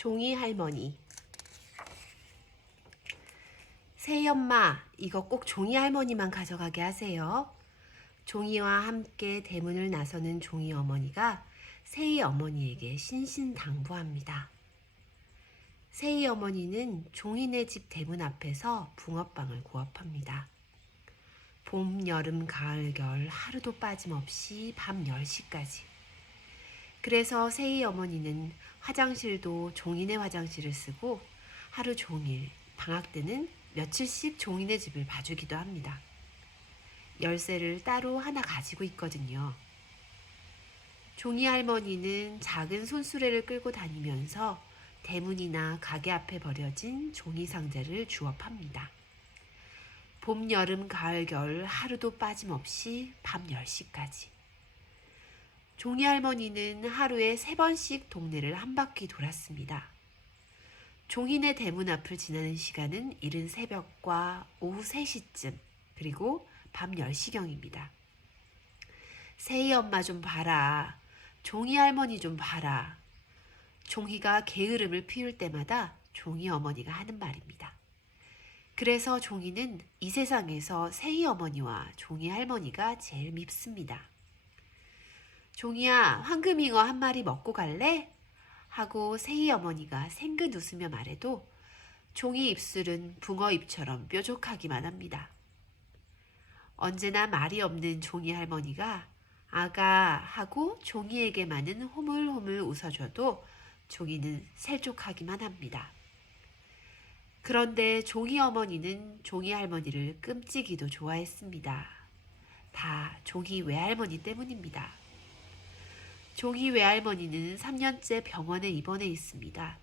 종이 할머니. 새엄마, 이거 꼭 종이 할머니만 가져가게 하세요. 종이와 함께 대문을 나서는 종이 어머니가 새이 어머니에게 신신당부합니다. 새이 어머니는 종이네 집 대문 앞에서 붕어빵을 구업합니다. 봄, 여름, 가을, 겨울 하루도 빠짐없이 밤 10시까지. 그래서 새이 어머니는 화장실도 종이네 화장실을 쓰고 하루 종일 방학 때는 며칠씩 종이네 집을 봐주기도 합니다. 열쇠를 따로 하나 가지고 있거든요. 종이 할머니는 작은 손수레를 끌고 다니면서 대문이나 가게 앞에 버려진 종이 상자를 주워 팝니다. 봄, 여름, 가을, 겨울 하루도 빠짐없이 밤 10시까지. 종이 할머니는 하루에 3번씩 동네를 한 바퀴 돌았습니다. 종이네 대문 앞을 지나는 시간은 이른 새벽과 오후 3시쯤, 그리고 밤 10시경입니다. 새이 엄마 좀 봐라. 종이 할머니 좀 봐라. 종이가 게으름을 피울 때마다 종이 어머니가 하는 말입니다. 그래서 종이는 이 세상에서 새이 어머니와 종이 할머니가 제일 밉습니다. 종이야, 황금잉어 한 마리 먹고 갈래? 하고 새이 어머니가 생긋 웃으며 말해도 종이 입술은 붕어 입처럼 뾰족하기만 합니다. 언제나 말이 없는 종이 할머니가 아가 하고 종이에게만은 호물호물 웃어줘도 종이는 sel족하기만 합니다. 그런데 종이 어머니는 종이 할머니를 끔찍이도 좋아했습니다. 다 종이 외할머니 때문입니다. 종이 외할머니는 3년째 병원에 입원해 있습니다.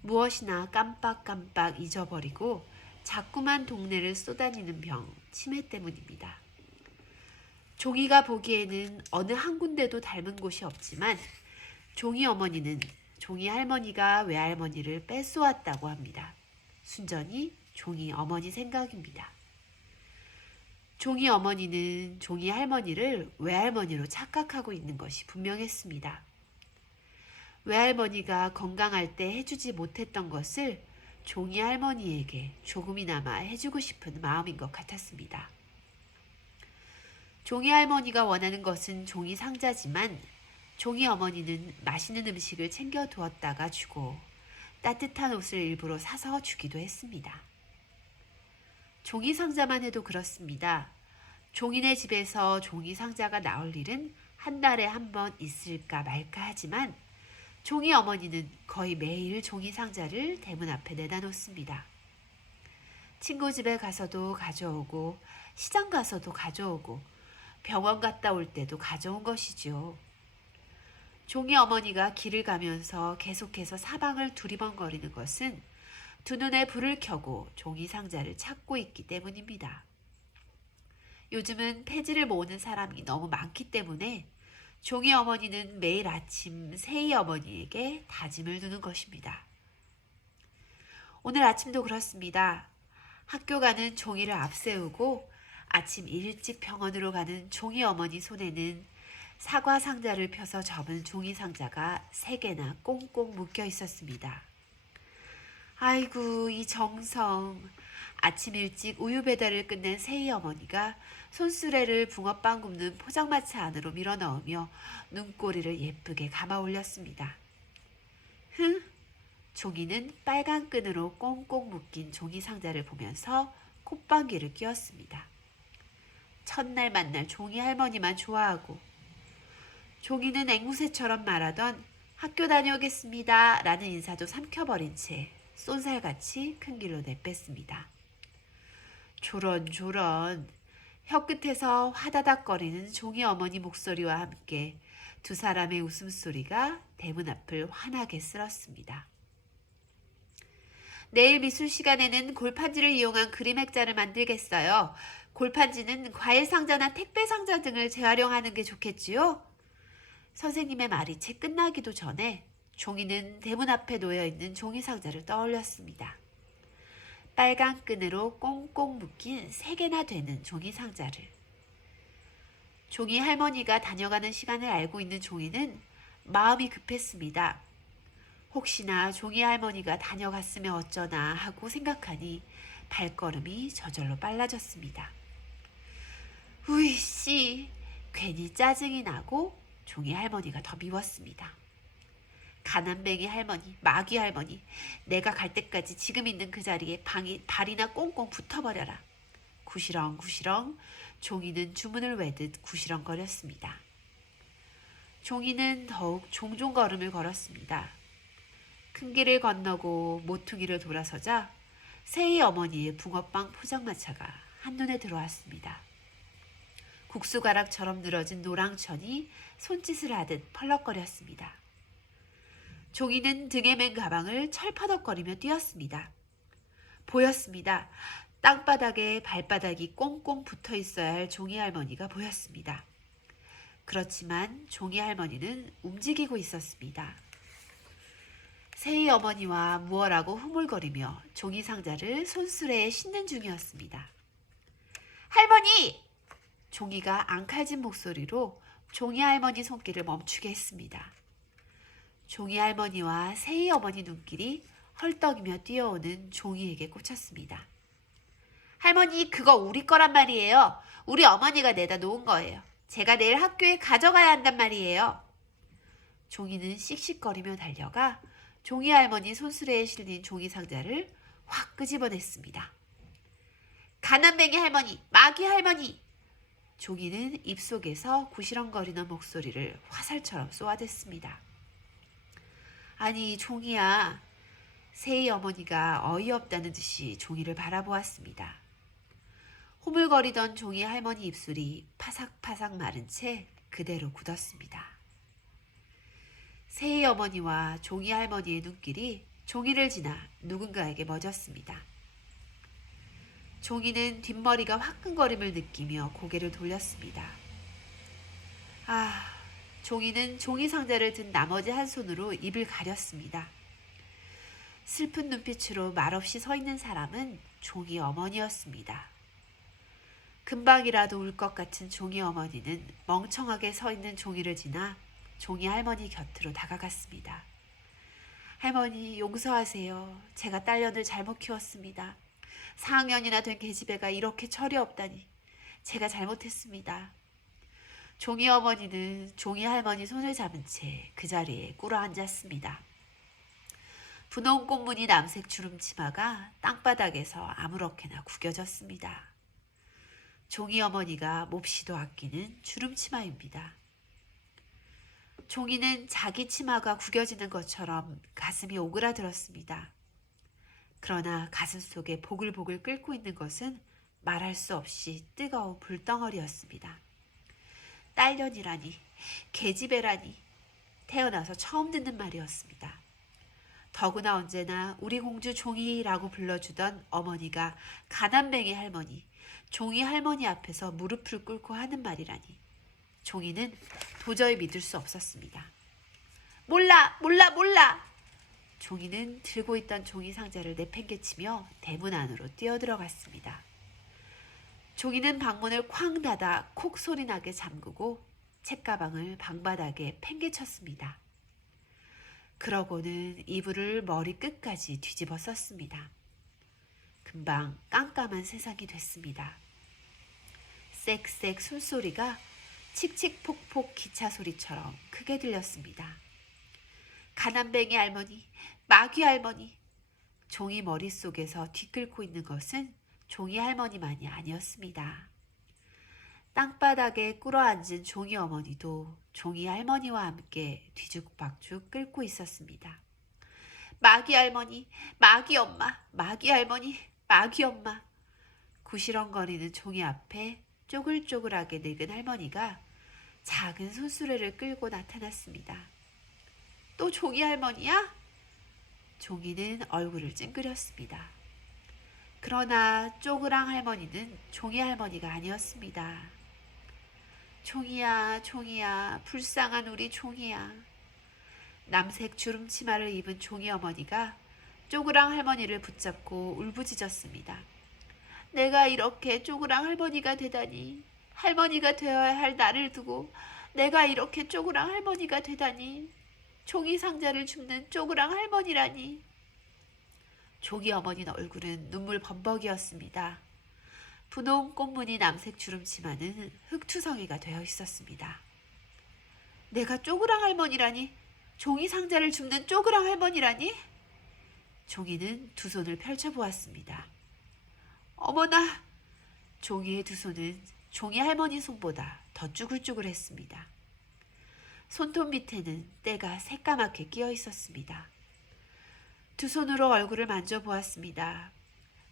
무엇이나 깜빡깜빡 잊어버리고 자꾸만 동네를 쏘다니는 병, 치매 때문입니다. 종이가 보기에는 어느 한 군데도 닮은 곳이 없지만 종이 어머니는 종이 할머니가 외할머니를 뺏어왔다고 합니다. 순전히 종이 어머니 생각입니다. 종이 어머니는 종이 할머니를 외할머니로 착각하고 있는 것이 분명했습니다. 외할머니가 건강할 때 해주지 못했던 것을 종이 할머니에게 조금이나마 해주고 싶은 마음인 것 같았습니다. 종이 할머니가 원하는 것은 종이 상자지만 종이 어머니는 맛있는 음식을 챙겨 두었다가 주고 따뜻한 옷을 일부러 사서 주기도 했습니다. 종이 상자만 해도 그렇습니다. 종이네 집에서 종이 상자가 나올 일은 한 달에 한 번 있을까 말까 하지만 종이 어머니는 거의 매일 종이 상자를 대문 앞에 내다 놓습니다. 친구 집에 가서도 가져오고 시장 가서도 가져오고 병원 갔다 올 때도 가져온 것이죠. 종이 어머니가 길을 가면서 계속해서 사방을 두리번거리는 것은 두 눈에 불을 켜고 종이 상자를 찾고 있기 때문입니다. 요즘은 폐지를 모으는 사람이 너무 많기 때문에 종이 어머니는 매일 아침 새이 어머니에게 다짐을 두는 것입니다. 오늘 아침도 그렇습니다. 학교 가는 종이를 앞세우고 아침 일찍 병원으로 가는 종이 어머니 손에는 사과 상자를 펴서 접은 종이 상자가 3개나 꽁꽁 묶여 있었습니다. 아이고, 이 정성. 아침 일찍 우유 배달을 끝낸 새이 어머니가 손수레를 붕어빵 굽는 포장마차 안으로 밀어넣으며 눈꼬리를 예쁘게 감아 올렸습니다. 흥! 종이는 빨간 끈으로 꽁꽁 묶인 종이 상자를 보면서 콧방귀를 뀌었습니다. 첫날 만날 종이 할머니만 좋아하고 종이는 앵무새처럼 말하던 학교 다녀오겠습니다 라는 인사도 삼켜버린 채 쏜살같이 큰 길로 내뺐습니다. 조런 혀끝에서 화다닥거리는 종이 어머니 목소리와 함께 두 사람의 웃음소리가 대문 앞을 환하게 쓸었습니다. 내일 미술 시간에는 골판지를 이용한 그림 액자를 만들겠어요. 골판지는 과일 상자나 택배 상자 등을 재활용하는 게 좋겠지요? 선생님의 말이 채 끝나기도 전에 종이는 대문 앞에 놓여있는 종이 상자를 떠올렸습니다. 빨간 끈으로 꽁꽁 묶인 3개나 되는 종이 상자를. 종이 할머니가 다녀가는 시간을 알고 있는 종이는 마음이 급했습니다. 혹시나 종이 할머니가 다녀갔으면 어쩌나 하고 생각하니 발걸음이 저절로 빨라졌습니다. 우이씨, 괜히 짜증이 나고 종이 할머니가 더 미웠습니다. 가난뱅이 할머니, 마귀 할머니, 내가 갈 때까지 지금 있는 그 자리에 발이나 꽁꽁 붙어버려라. 구시렁구시렁 종이는 주문을 외듯 구시렁거렸습니다. 종이는 더욱 종종 걸음을 걸었습니다. 큰 길을 건너고 모퉁이를 돌아서자 세희 어머니의 붕어빵 포장마차가 한눈에 들어왔습니다. 국수가락처럼 늘어진 노랑천이 손짓을 하듯 펄럭거렸습니다. 종이는 등에 맨 가방을 철퍼덕거리며 뛰었습니다. 보였습니다. 땅바닥에 발바닥이 꽁꽁 붙어 있어야 할 종이 할머니가 보였습니다. 그렇지만 종이 할머니는 움직이고 있었습니다. 세희 어머니와 무얼하고 후물거리며 종이 상자를 손수레에 싣는 중이었습니다. 할머니! 종이가 앙칼진 목소리로 종이 할머니 손길을 멈추게 했습니다. 종이 할머니와 세희 어머니 눈길이 헐떡이며 뛰어오는 종이에게 꽂혔습니다. 할머니, 그거 우리 거란 말이에요. 우리 어머니가 내다 놓은 거예요. 제가 내일 학교에 가져가야 한단 말이에요. 종이는 씩씩거리며 달려가 종이 할머니 손수레에 실린 종이 상자를 확 끄집어냈습니다. 가난뱅이 할머니, 마귀 할머니! 종이는 입속에서 구시렁거리는 목소리를 화살처럼 쏘아댔습니다. 아니, 종이야. 세희 어머니가 어이없다는 듯이 종이를 바라보았습니다. 호물거리던 종이 할머니 입술이 파삭파삭 마른 채 그대로 굳었습니다. 세희 어머니와 종이 할머니의 눈길이 종이를 지나 누군가에게 멎었습니다. 종이는 뒷머리가 화끈거림을 느끼며 고개를 돌렸습니다. 종이는 종이 상자를 든 나머지 한 손으로 입을 가렸습니다. 슬픈 눈빛으로 말없이 서 있는 사람은 종이 어머니였습니다. 금방이라도 울 것 같은 종이 어머니는 멍청하게 서 있는 종이를 지나 종이 할머니 곁으로 다가갔습니다. 할머니, 용서하세요. 제가 딸년을 잘못 키웠습니다. 4학년이나 된 계집애가 이렇게 철이 없다니. 제가 잘못했습니다. 종이 어머니는 종이 할머니 손을 잡은 채 그 자리에 꿇어앉았습니다. 분홍 꽃무늬 남색 주름치마가 땅바닥에서 아무렇게나 구겨졌습니다. 종이 어머니가 몹시도 아끼는 주름치마입니다. 종이는 자기 치마가 구겨지는 것처럼 가슴이 오그라들었습니다. 그러나 가슴 속에 보글보글 끓고 있는 것은 말할 수 없이 뜨거운 불덩어리였습니다. 딸년이라니, 계집애라니, 태어나서 처음 듣는 말이었습니다. 더구나 언제나 우리 공주 종이라고 불러주던 어머니가 가난뱅이 할머니, 종이 할머니 앞에서 무릎을 꿇고 하는 말이라니 종이는 도저히 믿을 수 없었습니다. 몰라! 종이는 들고 있던 종이 상자를 내팽개치며 대문 안으로 뛰어들어갔습니다. 종이는 방문을 쾅 닫아 콕 소리나게 잠그고 책가방을 방바닥에 팽개쳤습니다. 그러고는 이불을 머리 끝까지 뒤집어 썼습니다. 금방 깜깜한 세상이 됐습니다. 쌕쌕 숨소리가 칙칙폭폭 기차 소리처럼 크게 들렸습니다. 가난뱅이 할머니, 마귀 할머니. 종이 머릿속에서 뒤끓고 있는 것은 종이 할머니만이 아니었습니다. 땅바닥에 꿇어앉은 종이 어머니도 종이 할머니와 함께 뒤죽박죽 끓고 있었습니다. 마귀 할머니, 마귀 엄마, 마귀 할머니, 마귀 엄마. 구시렁거리는 종이 앞에 쪼글쪼글하게 늙은 할머니가 작은 손수레를 끌고 나타났습니다. 또 종이 할머니야? 종이는 얼굴을 찡그렸습니다. 그러나 쪼그랑 할머니는 종이 할머니가 아니었습니다. 종이야, 종이야, 불쌍한 우리 종이야. 남색 주름치마를 입은 종이 어머니가 쪼그랑 할머니를 붙잡고 울부짖었습니다. 내가 이렇게 쪼그랑 할머니가 되다니, 할머니가 되어야 할 나를 두고 내가 이렇게 쪼그랑 할머니가 되다니. 종이 상자를 줍는 쪼그랑 할머니라니. 종이 어머니는 얼굴은 눈물 범벅이었습니다. 분홍 꽃무늬 남색 주름치마는 흙투성이가 되어 있었습니다. 내가 쪼그랑 할머니라니? 종이 상자를 줍는 쪼그랑 할머니라니? 종이는 두 손을 펼쳐보았습니다. 어머나! 종이의 두 손은 종이 할머니 손보다 더 쭈글쭈글했습니다. 손톱 밑에는 때가 새까맣게 끼어 있었습니다. 두 손으로 얼굴을 만져보았습니다.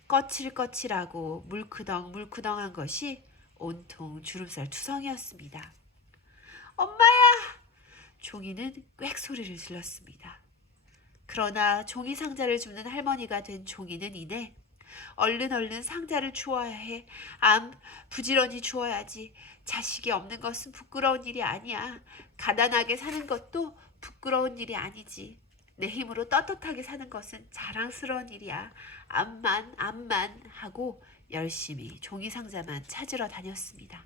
거칠거칠하고 물크덩물크덩한 것이 온통 주름살 투성이었습니다. 엄마야! 종이는 꽥 소리를 질렀습니다. 그러나 종이 상자를 줍는 할머니가 된 종이는 이내 얼른 상자를 주어야 해. 부지런히 주어야지. 자식이 없는 것은 부끄러운 일이 아니야. 가난하게 사는 것도 부끄러운 일이 아니지. 내 힘으로 떳떳하게 사는 것은 자랑스러운 일이야. 암만 하고 열심히 종이 상자만 찾으러 다녔습니다.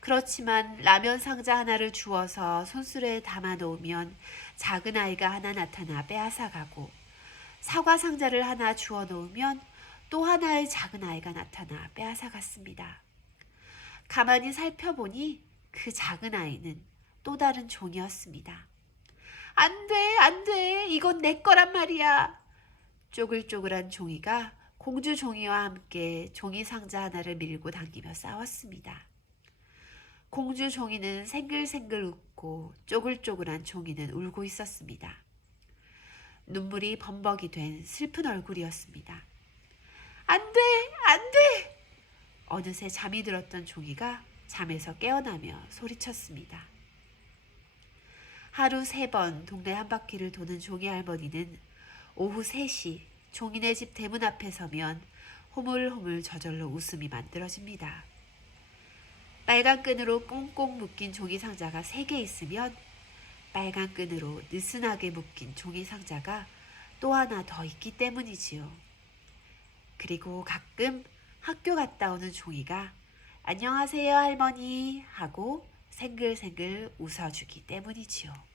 그렇지만 라면 상자 하나를 주워서 손수레에 담아 놓으면 작은 아이가 하나 나타나 빼앗아가고, 사과 상자를 하나 주워 놓으면 또 하나의 작은 아이가 나타나 빼앗아갔습니다. 가만히 살펴보니 그 작은 아이는 또 다른 종이었습니다. 안 돼, 이건 내 거란 말이야. 쪼글쪼글한 종이가 공주 종이와 함께 종이 상자 하나를 밀고 당기며 싸웠습니다. 공주 종이는 생글생글 웃고 쪼글쪼글한 종이는 울고 있었습니다. 눈물이 범벅이 된 슬픈 얼굴이었습니다. 안 돼! 어느새 잠이 들었던 종이가 잠에서 깨어나며 소리쳤습니다. 하루 3번 동네 한 바퀴를 도는 종이 할머니는 오후 3시 종이네 집 대문 앞에 서면 호물호물 저절로 웃음이 만들어집니다. 빨간 끈으로 꽁꽁 묶인 종이 상자가 3개 있으면 빨간 끈으로 느슨하게 묶인 종이 상자가 또 하나 더 있기 때문이지요. 그리고 가끔 학교 갔다 오는 종이가 안녕하세요 할머니 하고 생글생글 웃어주기 때문이지요.